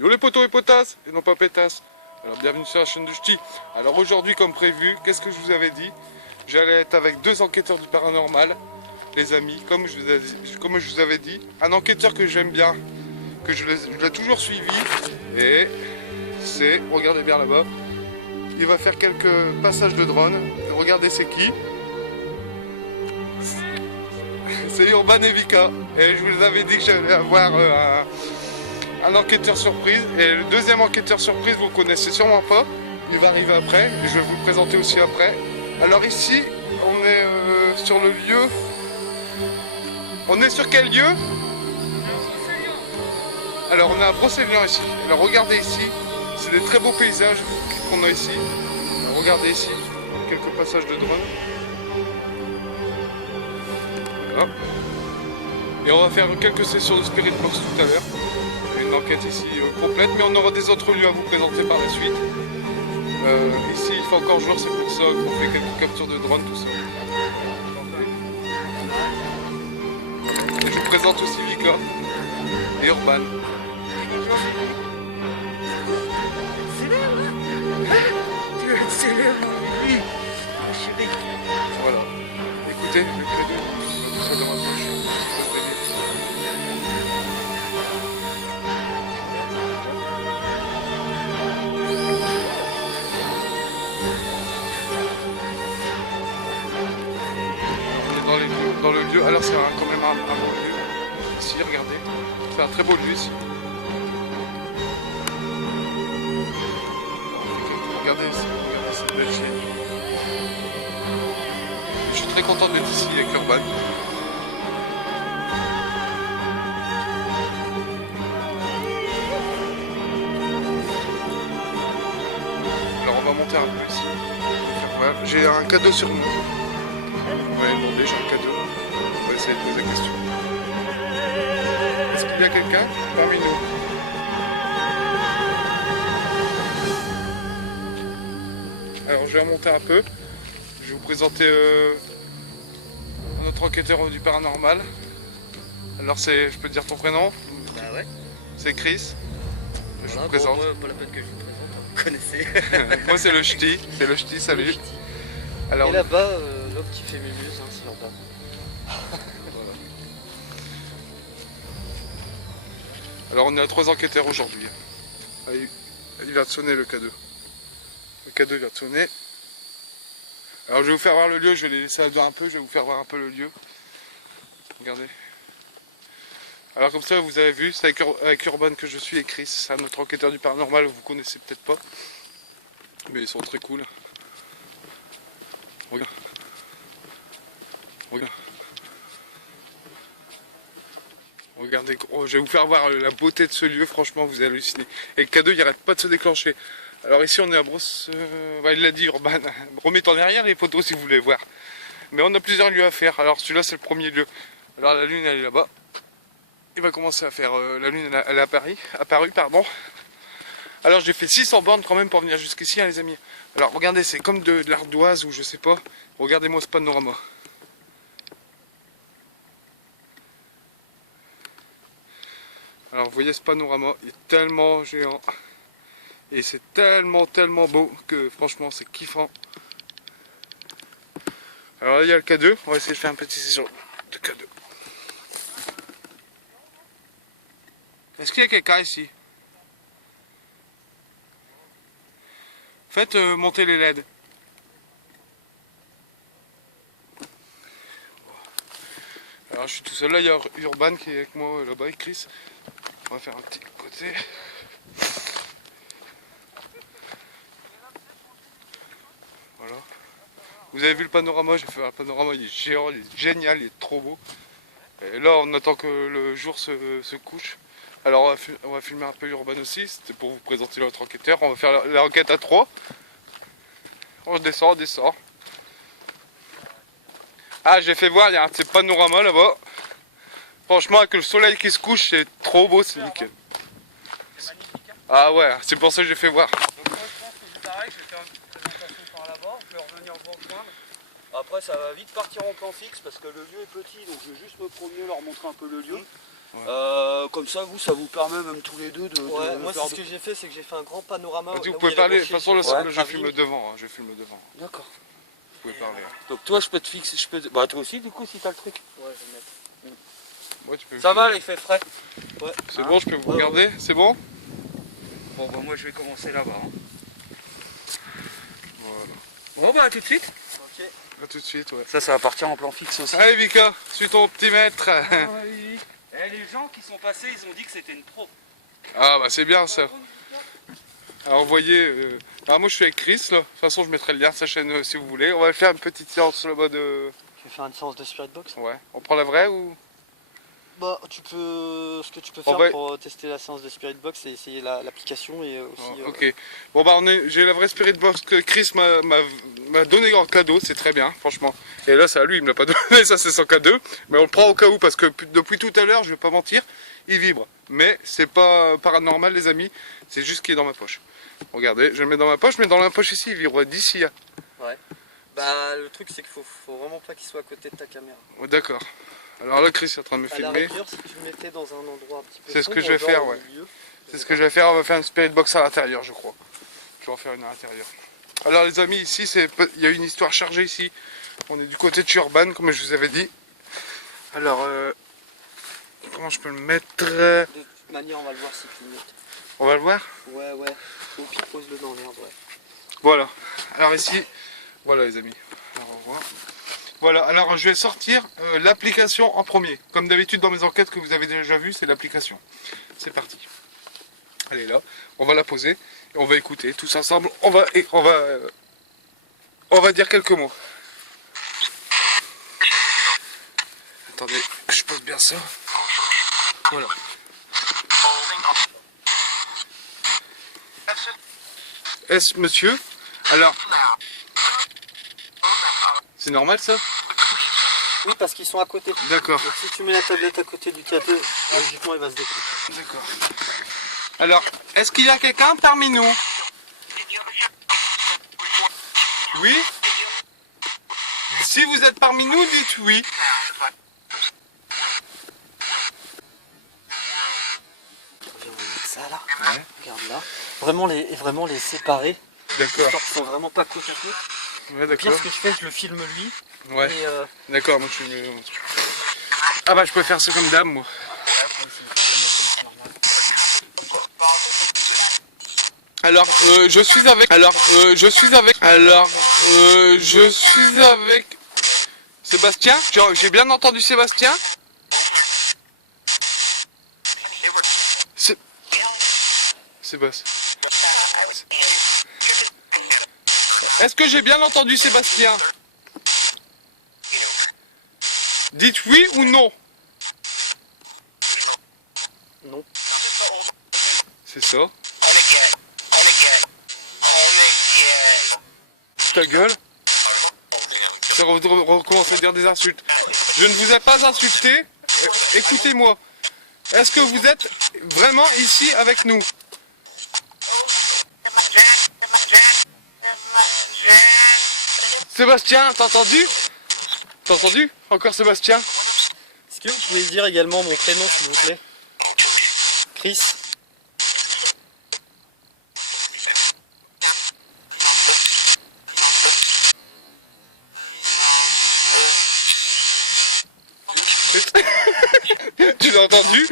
Yo les potos et potasses, et non pas pétasses. Alors bienvenue sur la chaîne de Ch'ti. Alors aujourd'hui comme prévu, qu'est-ce que je vous avais dit? J'allais être avec deux enquêteurs du paranormal, les amis, comme je vous avais dit. Un enquêteur que j'aime bien, que je l'ai toujours suivi. Et c'est, regardez bien là-bas, il va faire quelques passages de drone. Regardez c'est qui? C'est Urban et Vika. Et je vous avais dit que j'allais avoir un enquêteur surprise. Et le deuxième enquêteur surprise, vous ne connaissez sûrement pas. Il va arriver après. Et je vais vous le présenter aussi après. Alors ici, on est sur le lieu. On est sur quel lieu? Alors on est à Brocéliande ici. Alors regardez ici. C'est des très beaux paysages qu'on a ici. Alors, regardez ici. Quelques passages de drone. Voilà. Et on va faire quelques sessions de Spirit Box tout à l'heure. Une enquête ici complète, mais on aura des autres lieux à vous présenter par la suite. Ici il fait encore jour, c'est pour ça qu'on fait quelques captures de drone, tout ça. Et je vous présente aussi Vika et Urban. Tu es célèbre, oui, ma chérie. Voilà. Écoutez, le cadeau, tout ça dans ma poche. Dans le lieu, alors c'est quand même un beau lieu. Ici, regardez, c'est un très beau lieu ici. Regardez cette belle chaîne. Je suis très content d'être ici avec Urban. Alors on va monter un peu ici. Voilà, j'ai un cadeau sur nous. On va demander, j'ai un cadeau. On va essayer de poser la question. Est-ce qu'il y a quelqu'un parmi nous? Alors je vais monter un peu. Je vais vous présenter notre enquêteur du paranormal. Alors c'est, je peux te dire ton prénom? Bah ouais. C'est Chris. Je Voilà, vous présente. Bon, moi, pas la peine que je vous présente, vous connaissez. Moi c'est le Ch'ti. C'est le Ch'ti, salut. Le Ch'ti. Alors, et là-bas, l'homme qui fait mes muses, hein, c'est Urban. voilà. Alors on est à 3 enquêteurs aujourd'hui. Allez, il va te sonner le cadeau. Le cadeau il va te sonner. Alors je vais vous faire voir le lieu, je vais les laisser à deux un peu, je vais vous faire voir un peu le lieu. Regardez. Alors comme ça vous avez vu, c'est avec Urban que je suis et Chris, c'est un autre enquêteur du paranormal, vous connaissez peut-être pas. Mais ils sont très cool. Regarde. Regarde. Regardez, oh, je vais vous faire voir la beauté de ce lieu, franchement vous allez halluciner. Et le cadeau il n'arrête pas de se déclencher. Alors ici on est à Brosse, il l'a dit Urban, remettez en arrière les photos si vous voulez voir. Mais on a plusieurs lieux à faire, alors celui-là c'est le premier lieu. Alors la lune elle est là-bas. Il va commencer à faire, la lune elle est apparue, pardon. Alors j'ai fait 600 bornes quand même pour venir jusqu'ici hein, les amis. Alors regardez, c'est comme de l'ardoise ou je sais pas. Regardez-moi ce panorama. Alors vous voyez ce panorama, il est tellement géant. Et c'est tellement beau que franchement c'est kiffant. Alors là il y a le K2, on va essayer de faire un petit séjour de K2. Est-ce qu'il y a quelqu'un ici? Faites monter les LED. Alors je suis tout seul, là il y a Urban qui est avec moi là-bas et Chris. On va faire un petit côté. Voilà. Vous avez vu le panorama, j'ai fait un panorama, il est géant, il est génial, il est trop beau. Et là on attend que le jour se couche. Alors on va filmer un peu Urban aussi, c'était pour vous présenter notre enquêteur. On va faire la enquête à 3. On descend, Ah j'ai fait voir, il y a un petit panorama là-bas. Franchement avec le soleil qui se couche, c'est trop beau, c'est nickel. Ah ouais, c'est pour ça que j'ai fait voir. Donc moi je pense que c'est pareil, je vais faire une petite présentation par là-bas, je vais revenir vous rejoindre. Après ça va vite partir en plan fixe parce que le lieu est petit, donc je vais juste me promener, leur montrer un peu le lieu. Comme ça, ça vous permet même tous les deux de Ouais, moi faire c'est ce que j'ai fait, c'est que j'ai fait un grand panorama. Vas-y, là vous où pouvez il y a les parler, de rochers, toute façon là, j'ai- je filme devant, hein, je filme devant. D'accord. Vous pouvez parler. Donc toi, je peux te fixer, Bah toi aussi, du coup, si t'as le truc. Ouais, je vais le mettre. Ouais, tu peux me Ça filmer. va, là, il fait frais. Ouais. C'est bon, je peux vous regarder, c'est bon? Bon, bah moi, je vais commencer là-bas. Hein. Voilà. Bon, bah à tout de suite. Ok. À tout de suite, ouais. Ça va partir en plan fixe aussi. Allez Vika, suis ton petit maître. Les gens qui sont passés, ils ont dit que c'était une pro. Ah bah c'est bien ça. Alors vous voyez, moi je suis avec Chris là. De toute façon je mettrai le lien de sa chaîne si vous voulez. On va faire une petite séance là-bas de... Tu veux faire une séance de spirit box? Ouais. On prend la vraie ou... Bah, tu peux. Ce que tu peux On faire va- pour tester la séance de spirit box, c'est essayer l'application et aussi. Ok. Bon bah j'ai la vraie Spirit Box que Chris m'a donné en cadeau, c'est très bien franchement. Et là c'est à lui, il me l'a pas donné, ça c'est son cadeau. Mais on le prend au cas où parce que depuis tout à l'heure, je vais pas mentir, il vibre. Mais c'est pas paranormal les amis, c'est juste qu'il est dans ma poche. Regardez, je le mets dans ma poche, mais dans la poche ici il vibre d'ici. Ouais. Bah, le truc c'est qu'il faut vraiment pas qu'il soit à côté de ta caméra. Oh, d'accord. Alors là Chris est en train de me À la filmer. rigueur, si tu le mettais dans un endroit un petit peu. C'est ce que sombre, je vais genre faire, au ouais. milieu, C'est ce que je vais faire, on va faire une Spirit Box à l'intérieur je crois. Je vais en faire une à l'intérieur. Alors les amis, ici il y a une histoire chargée ici. On est du côté de Turban comme je vous avais dit. Alors comment je peux le mettre? De toute manière, on va le voir si tu le mets. On va le voir. Ouais, ouais. Au pire, pose-le dans l'herbe, ouais. Voilà. Alors ici, voilà les amis. Alors, on voit. Voilà, alors je vais sortir l'application en premier. Comme d'habitude dans mes enquêtes que vous avez déjà vues, c'est l'application. C'est parti. Elle est là. On va la poser et on va écouter tous ensemble. On va dire quelques mots. Attendez, je pose bien ça. Voilà. Est-ce monsieur? Alors, c'est normal ça? Oui, parce qu'ils sont à côté. D'accord. Donc si tu mets la tablette à côté du café, logiquement il va se décoller. D'accord. Alors, est-ce qu'il y a quelqu'un parmi nous? Oui? Si vous êtes parmi nous, dites oui. On va mettre ça là. Ouais. Regarde là. Vraiment les séparer. D'accord. Histoire qu'ils sont vraiment pas côte à côte. Ouais, Au pire, d'accord. ce que je fais, je le filme lui. Ouais. Et D'accord, moi je suis... Ah bah je peux faire ça comme dame, moi. Alors, je suis avec Sébastien. J'ai bien entendu Sébastien. Sébastien. Est-ce que j'ai bien entendu Sébastien? Dites oui ou non? non. C'est ça. Ta gueule. Je vais recommencer à dire des insultes. Je ne vous ai pas insulté. Écoutez-moi. Est-ce que vous êtes vraiment ici avec nous? Sébastien, t'as entendu? T'as entendu? Encore Sébastien? Est-ce que vous pouvez dire également mon prénom s'il vous plaît? Chris. Tu l'as entendu?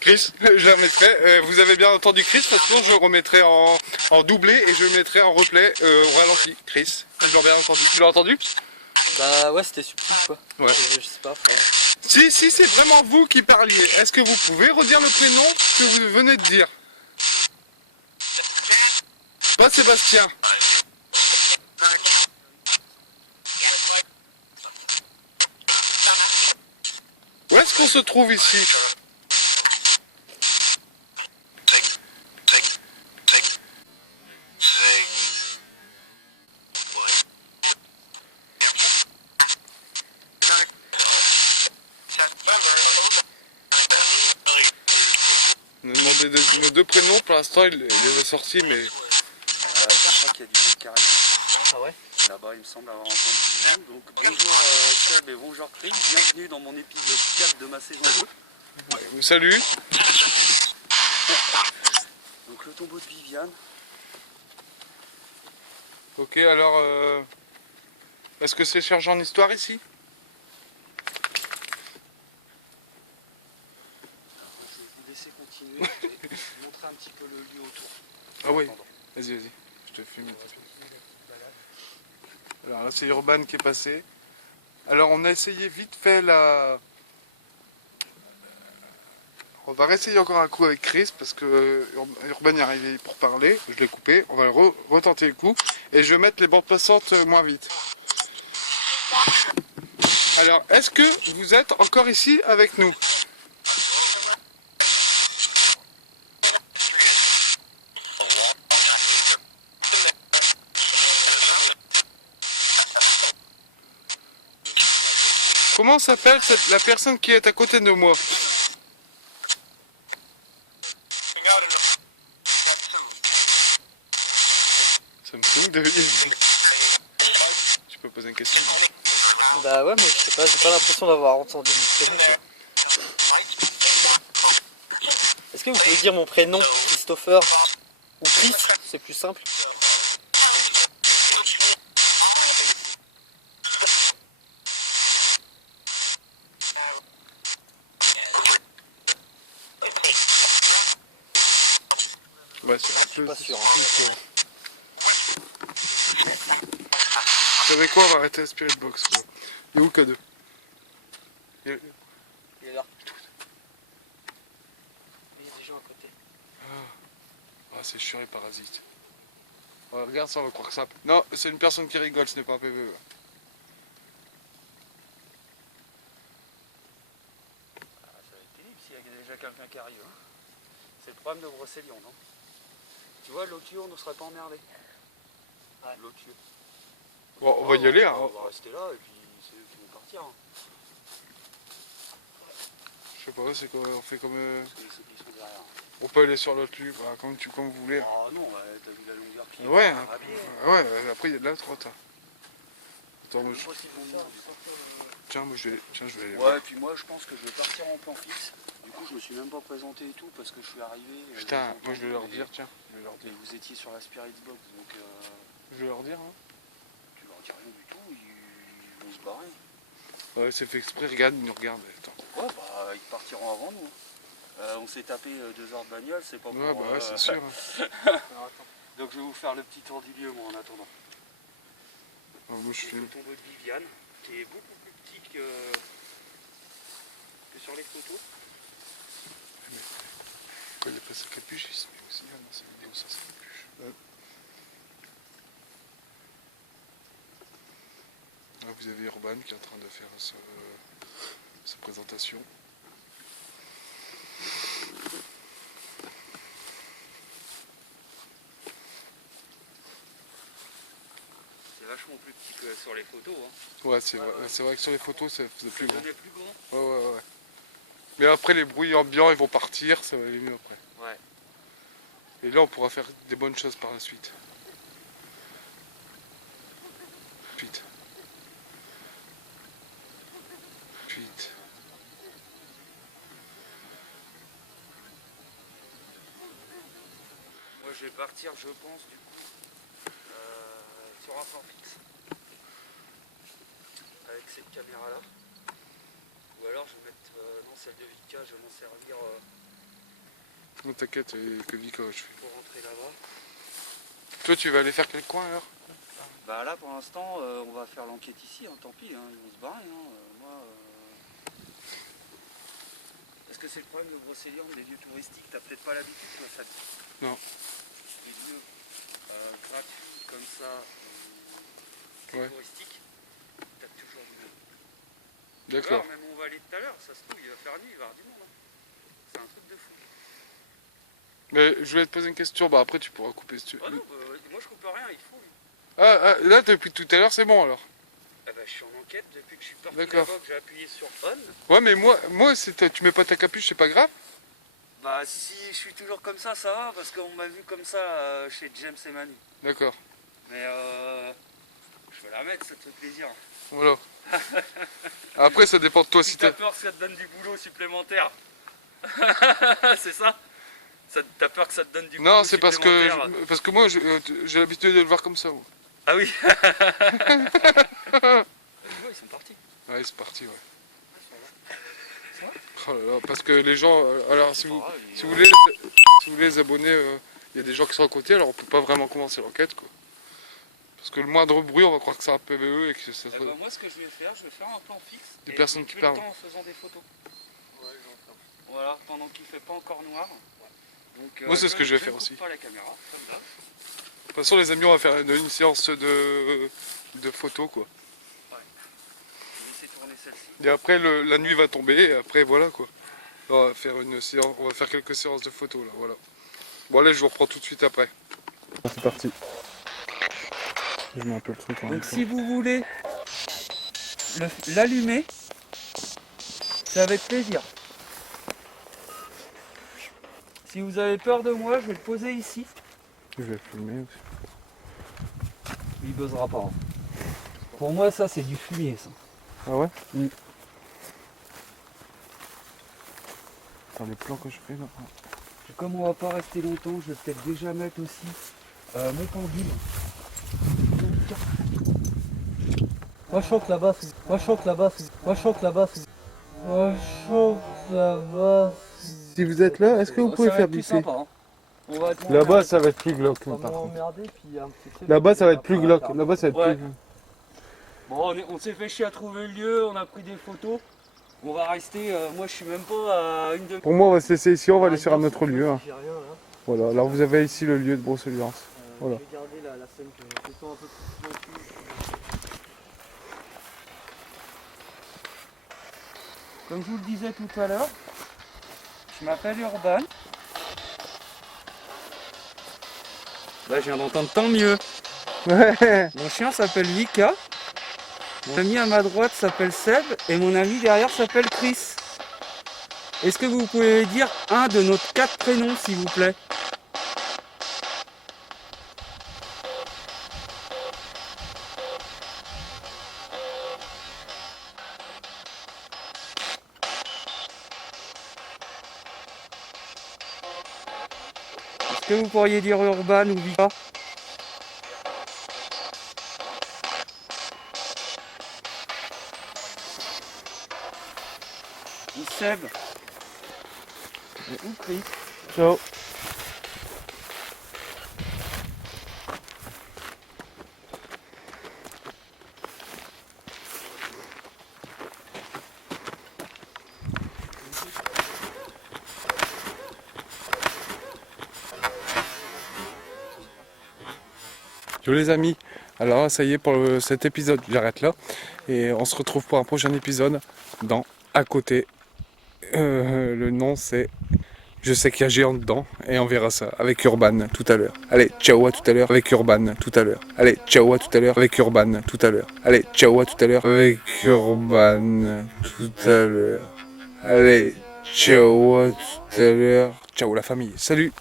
Chris, je la mettrai. Vous avez bien entendu Chris, parce que sinon je remettrai en doublé et je le mettrai en replay au ralenti. Chris, je l'ai bien entendu. Tu l'as entendu? Bah ouais, c'était subtil quoi. Ouais. Je sais pas. Si c'est vraiment vous qui parliez, est-ce que vous pouvez redire le prénom que vous venez de dire? Pas Sébastien. Où est-ce qu'on se trouve ici? On a demandé nos deux prénoms, pour l'instant il les a sortis mais... Je crois qu'il y a du monde qui arrive. Ah ouais? Là-bas, il me semble avoir entendu du monde. Donc bonjour Seb et bonjour Chris, bienvenue dans mon épisode 4 de ma saison 2. Salut. Donc le tombeau de Viviane. Ok, alors, est-ce que c'est cherché en histoire ici? Alors, je vais vous laisser continuer. Je vais vous montrer un petit peu le lieu autour. Ah oui, Attends. vas-y, je te filme. Alors là, c'est Urban qui est passé. Alors, on a essayé vite fait la... On va réessayer encore un coup avec Chris parce que Urban est arrivé pour parler. Je l'ai coupé. On va retenter le coup. Et je vais mettre les bandes passantes moins vite. Alors, est-ce que vous êtes encore ici avec nous? Comment s'appelle la personne qui est à côté de moi? Samsung de... Tu peux poser une question? Bah ouais, mais je sais pas, j'ai pas l'impression d'avoir entendu mon prénom. Quoi. Est-ce que vous pouvez dire mon prénom, Christopher ou Chris? C'est plus simple. Ouais, c'est un Je suis peu... pas sûr. Hein. Vous savez quoi? On va arrêter la Spirit Box. Quoi. Il est où K2? Il est là. Il y a des gens à côté. Ah, c'est chiant les parasites. Ouais, regarde ça, on va croire que ça... Non, c'est une personne qui rigole, ce n'est pas un PVE. Ah, ça va être terrible s'il y a déjà quelqu'un qui arrive. Hein. C'est le problème de Brocéliande. Non, tu vois, l'autre lieu, on ne serait pas emmerdé. Ouais. L'autre lieu. Bon, on va y aller. Hein. On va rester là et puis c'est eux qui vont partir. Hein. Je sais pas, c'est quoi, on fait comme... Parce qu'ils sont derrière. On peut aller sur l'autre lieu, bah, comme vous voulez. Ah non, t'as vu la longueur qui est Ouais, à pied. ouais, après il y a de la trotte. Attends, moi, Je sais pas s'ils vont venir, du coup. tiens, je vais aller Ouais, voir. et puis moi je pense que je vais partir en plan fixe. Du coup, je me suis même pas présenté et tout parce que je suis arrivé. Putain, les moi je vais leur entends, dire, tiens, je vais leur et dire. vous étiez sur la Spirit Box, donc Je vais leur dire, hein. tu leur dis rien du tout, ils vont se barrer. Ouais, c'est fait exprès, regarde, ils nous regardent, attends. Ouais, bah ils partiront avant nous. On s'est tapé 2 heures de bagnole, c'est pas pour... Ouais, bah ouais, c'est sûr. Hein. Alors, attends. Donc je vais vous faire le petit tour du lieu, moi, en attendant. Alors, moi je C'est filme. le tombeau de Viviane, qui est beaucoup plus petit que sur les photos. Pourquoi il a pas sa capuche? Il se met aussi là dans sa vidéo, ça, sa capuche. Ouais. Là, vous avez Urban qui est en train de faire sa présentation. C'est vachement plus petit que sur les photos. Hein. Ouais, c'est vrai que sur les photos, ça faisait plus Ça grand. devenait plus grand. Ouais. Mais après, les bruits ambiants, ils vont partir, ça va aller mieux après. Ouais. Et là, on pourra faire des bonnes choses par la suite. Suite. Moi, je vais partir, je pense, du coup, sur un plan fixe. Avec cette caméra-là. Ou alors, je vais mettre, non, celle de Vika, je vais m'en servir Non, t'inquiète, il y a que Vika, je fais. pour rentrer là-bas. Toi, tu vas aller faire quel coin alors? Bah là, pour l'instant, on va faire l'enquête ici, hein, tant pis, hein, ils vont se barrer. Hein, Est-ce que c'est le problème de Brocéliande, des lieux touristiques? T'as peut-être pas l'habitude, toi, ça. Non. Les lieux gratuits comme ça, Ouais. touristiques, t'as toujours du monde. D'accord. Alors, même où on va aller tout à l'heure, ça se trouve, il va faire nuit, il va y avoir du monde. Hein. C'est un truc de fou. Mais je voulais te poser une question, bah après tu pourras couper si tu veux. Oh non, moi je coupe rien, il faut. Là, depuis tout à l'heure, c'est bon alors. Ah bah, je suis en enquête depuis que je suis parti D'accord. là-bas, que j'ai appuyé sur on. Ouais, mais moi tu mets pas ta capuche, c'est pas grave? Bah si je suis toujours comme ça va, parce qu'on m'a vu comme ça chez James et Manu. D'accord. Mais je vais la mettre, ça te fait plaisir. Voilà. Après, ça dépend de toi Si si t'as t'as... peur, ça te donne du boulot supplémentaire. C'est ça, t'as peur que ça te donne du Non, boulot c'est parce que moi j'ai l'habitude de le voir comme ça. Moi. Ah oui. Ils sont partis. Ouais, c'est parti, ouais. Oh là là, parce que les gens, alors si vous voulez les abonner, il y a des gens qui sont à côté, alors on peut pas vraiment commencer l'enquête, quoi. Parce que le moindre bruit, on va croire que c'est un PVE et que c'est Eh ben, moi, ce que je vais faire un plan fixe. des et personnes je qui fais parlent. le temps en faisant des photos. Voilà, pendant qu'il fait pas encore noir. Donc, Moi, c'est ce que je vais faire aussi. Je pas la caméra, comme ça. De toute façon, les amis, on va faire une séance de photos, quoi. Je vais essayer de tourner celle-ci. Et après, la nuit va tomber, et après, voilà, quoi. On va faire quelques séances de photos, là, voilà. Bon, allez, je vous reprends tout de suite après. C'est parti. Je mets un peu le truc en Donc, si vous voulez l'allumer, c'est avec plaisir. Si vous avez peur de moi, je vais le poser ici. Je vais filmer aussi. Il buzzera pas. Hein. Pour moi, ça, c'est du fumier, ça. Ah ouais? Mm. Dans les plans que je fais là. Comme on va pas rester longtemps, je vais peut-être déjà mettre aussi mon pendule. Moi je chante là-bas, moi je chante là-bas, moi je chante là-bas, moi je chante là-bas. Si vous êtes là, est-ce que vous pouvez Ça va faire être plus biffer? sympa, hein. On va être Là-bas, ça va être plus glauque. On par va contre. m'emmerder puis il y a un petit chef Là-bas, qui ça va être plus pas glauque. faire. Là-bas, ça va être Ouais. plus. Bon, on s'est fait chier à trouver le lieu, on a pris des photos. On va rester, moi je suis même pas à une demi. Pour moi, on va se laisser ici, on va aller sur un Regarde, autre lieu. Hein. j'ai rien, là. Voilà, alors vous avez ici le lieu de Broceliande. Voilà. Je vais garder la scène que je sens un peu plus pointue. Comme je vous le disais tout à l'heure, je m'appelle Urban. Là, je viens d'entendre tant mieux. Ouais. Mon chien s'appelle Vika. Mon ami à ma droite s'appelle Seb. Et mon ami derrière s'appelle Chris. Est-ce que vous pouvez dire un de nos 4 prénoms, s'il vous plaît? Est-ce que vous pourriez dire Urban ou Vika? Ou Seb? Ou Chris? Ciao. Yo les amis, alors ça y est pour cet épisode, j'arrête là. Et on se retrouve pour un prochain épisode dans À côté. Le nom c'est... Je sais qu'il y a géant dedans et on verra ça avec Urban tout à l'heure. Allez, ciao à tout à l'heure avec Urban tout à l'heure. Allez, ciao à tout à l'heure avec Urban tout à l'heure. Allez, ciao à tout à l'heure avec Urban tout à l'heure. Allez, ciao à tout à l'heure. Ciao la famille, salut.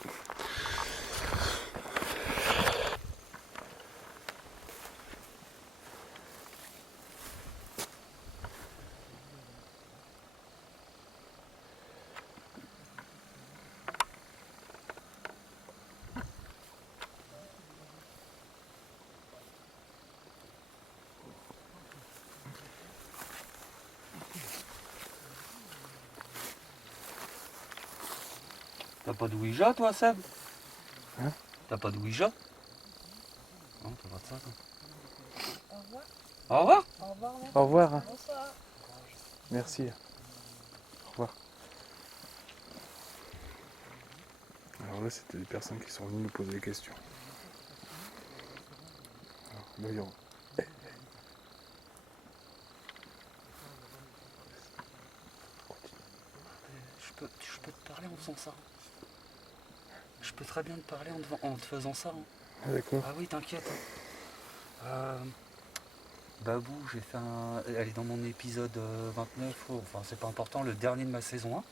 T'as pas de Ouija, toi, Seb? Hein? T'as pas de Ouija? Non, t'as pas de ça, toi. Au revoir. Au revoir. Au revoir. Merci. Au revoir. Alors là, c'était des personnes qui sont venues nous poser des questions. Alors, voyons. Je peux te parler en faisant ça. Je peux très bien te parler en te faisant ça. Hein. Ah, d'accord. Ah oui, t'inquiète. Babou, j'ai fait un... Elle est dans mon épisode 29, enfin c'est pas important, le dernier de ma saison 1.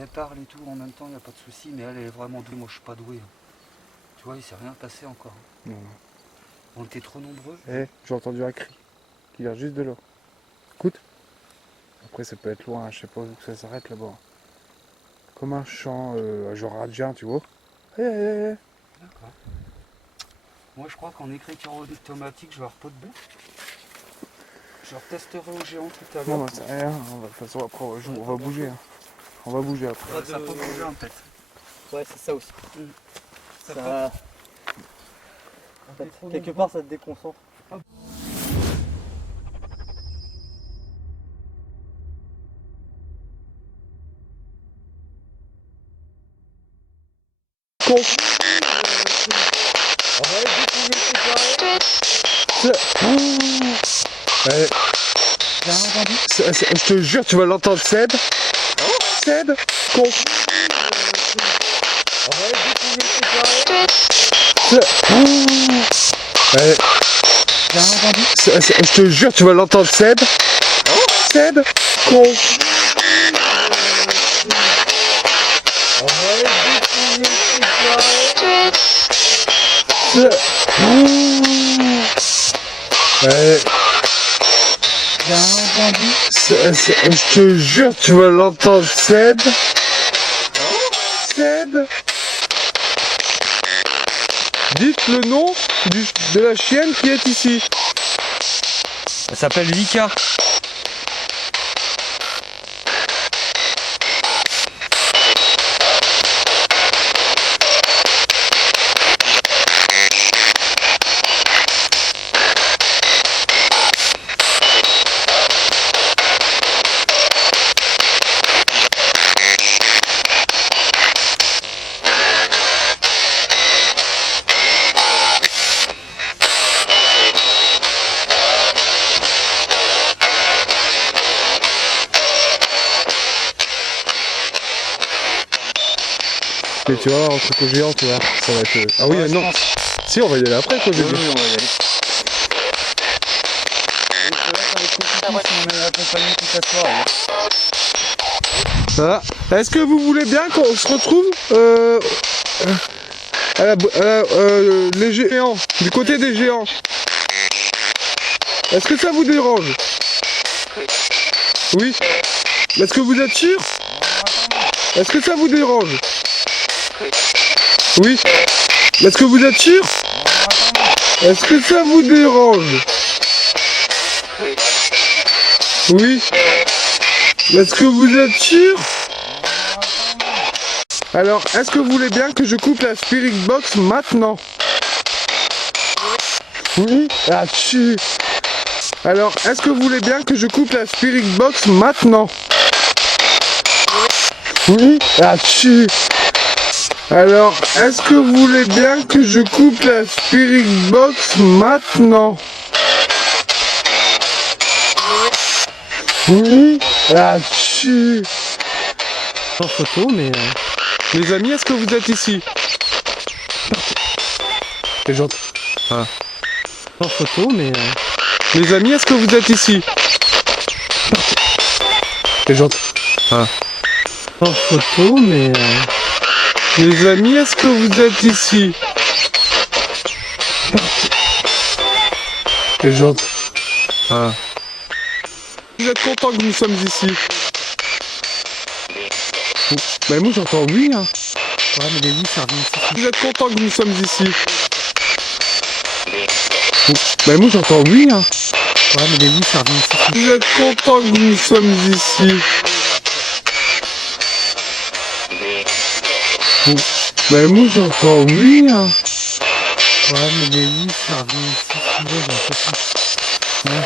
Elle parle et tout en même temps, il n'y a pas de souci, mais elle est vraiment douée, moi je suis pas doué. Tu vois, il s'est rien passé encore. Non. On était trop nombreux. Eh, j'ai entendu un cri qui vient juste de là. Écoute. Après, ça peut être loin, je sais pas où ça s'arrête là-bas. comme un chant genre radien, tu vois. Eh, eh, eh. D'accord. Moi je crois qu'en écriture automatique, je vais avoir pas de bouffe. Je retesterai au géant tout à l'heure. Bon, bah, c'est rien, de toute façon après on va bouger. Hein. On va bouger après. Ça peut bouger en fait. Ouais, c'est ça aussi. Ça Ça... En fait, quelque part, ça te déconcentre. Ouais. Je te jure, tu vas l'entendre, Seb. Seb, con. Ouais. Je te jure, tu vas l'entendre, Seb. Seb, con. Ouais. Je te jure, tu vas l'entendre, Seb. Seb. Dites le nom de la chienne qui est ici. Elle s'appelle Vika. Mais tu vois, entre Coco Géant, tu vois, ça va être... Ah oui, Ouais, non. Si, on va y aller après, Coco Géant. Oui, on va y aller. On est accompagné toute la soirée. Voilà. Est-ce que vous voulez bien qu'on se retrouve les géants, du côté des géants? Est-ce que ça vous dérange? Oui. Est-ce que vous êtes sûr? Est-ce que ça vous dérange? Oui. Est-ce que vous êtes sûr? Est-ce que ça vous dérange? Oui. Est-ce que vous êtes sûr? Alors, est-ce que vous voulez bien que je coupe la Spirit Box maintenant? Oui. Ah, tu. Alors, est-ce que vous voulez bien que je coupe la Spirit Box maintenant? Oui. Ah, tu. Alors, est-ce que vous voulez bien que je coupe la Spirit Box maintenant? Oui. Ah, tu. En photo, mais... Les amis, est-ce que vous êtes ici? Les gens. Ah. En photo, mais... Les amis, est-ce que vous êtes ici? Les gens. Ah. En photo, mais... Les amis, est-ce que vous êtes ici? Les gens. Ah. Vous êtes content que nous sommes ici? Ben moi j'entends oui, hein. Ouais, mais les oui, ça revient ici. Vous êtes content que nous sommes ici? Ben moi j'entends oui, hein. Ouais, mais les oui, ça revient ici. Vous êtes content que nous sommes ici? Ben moi j'entends oui, hein. Ouais, mais les oui, ça revient ici. Ouais, j'ai l'impression. Ouais.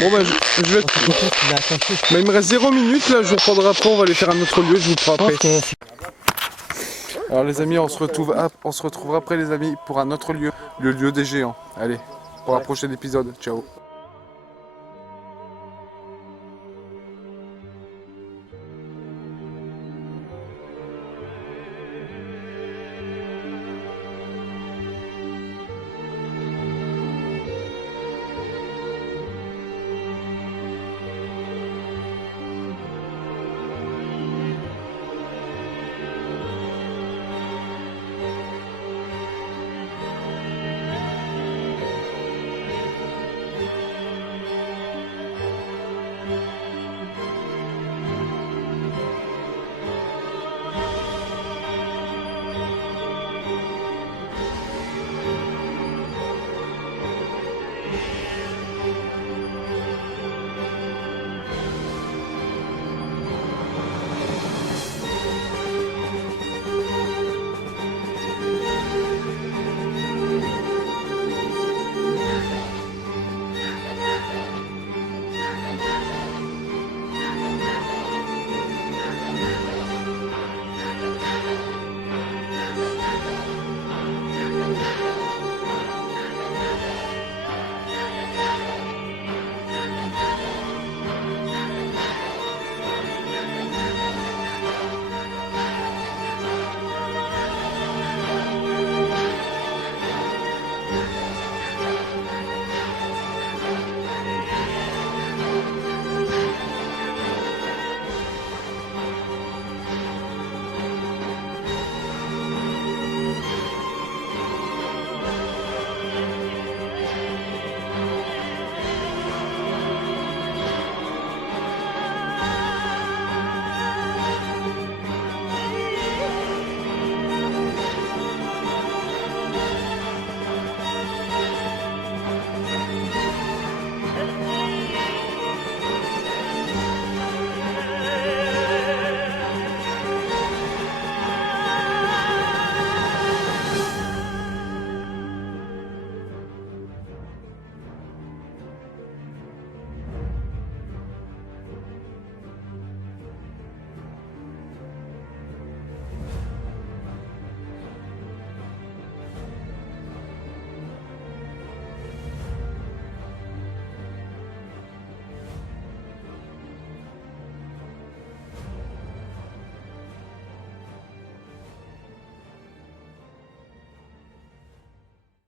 Bon ben je vais... Peut-être qu'il a attaché. Ben, il me reste 0 minutes là, je vous reprendrai après, on va aller faire un autre lieu, je vous prends Je après. pense que c'est... Alors les amis, on se retrouvera après les amis pour un autre lieu, le lieu des géants. Allez, pour un prochain épisode, ciao.